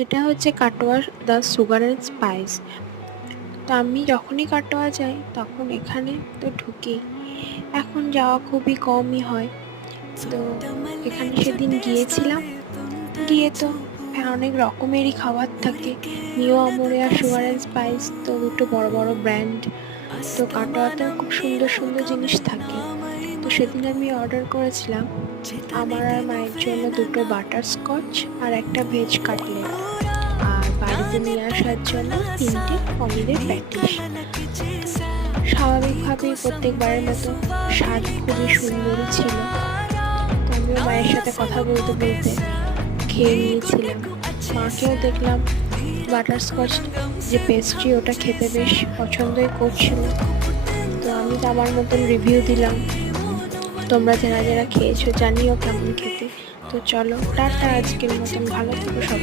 এটা হচ্ছে Katwa the sugar and spice. তো আমি যখনই কাটোয়া যাই তখন এখানে তো ঢুকি। এখন যাওয়া খুবই কমই হয়। তো এখানে সেদিন গিয়েছিলাম, গিয়ে তো অনেক রকমেরই খাবার থাকে। নিউ আমরে আর সুগার অ্যান্ড স্পাইস তো দুটো বড় বড় ব্র্যান্ড। তো কাটোয়াতেও খুব সুন্দর সুন্দর জিনিস থাকে। তো সেদিন আমি অর্ডার করেছিলাম আমার আর মায়ের জন্য দুটো বাটার স্কচ আর একটা ভেজ কাটলেট, আর বাড়িতে নিয়ে আসার জন্য 3টে পনিরের প্যাটিস। স্বাভাবিকভাবেই প্রত্যেকবারের মতো স্বাদ খুবই সুন্দরই ছিল। তো আমিও মায়ের সাথে কথা বলতে বলতে খেয়ে নিয়েছিলাম। মাকেও দেখলাম বাটারস্কচ যে পেস্ট্রি ওটা খেতে বেশ পছন্দই করছিল। তো আমি তো আমার মতন রিভিউ দিলাম। তোমরা যারা যারা খেয়েছো জানিও কেমন খেতে। তো চলো টাটা, আজকের মতন ভালো থেকো সবাই।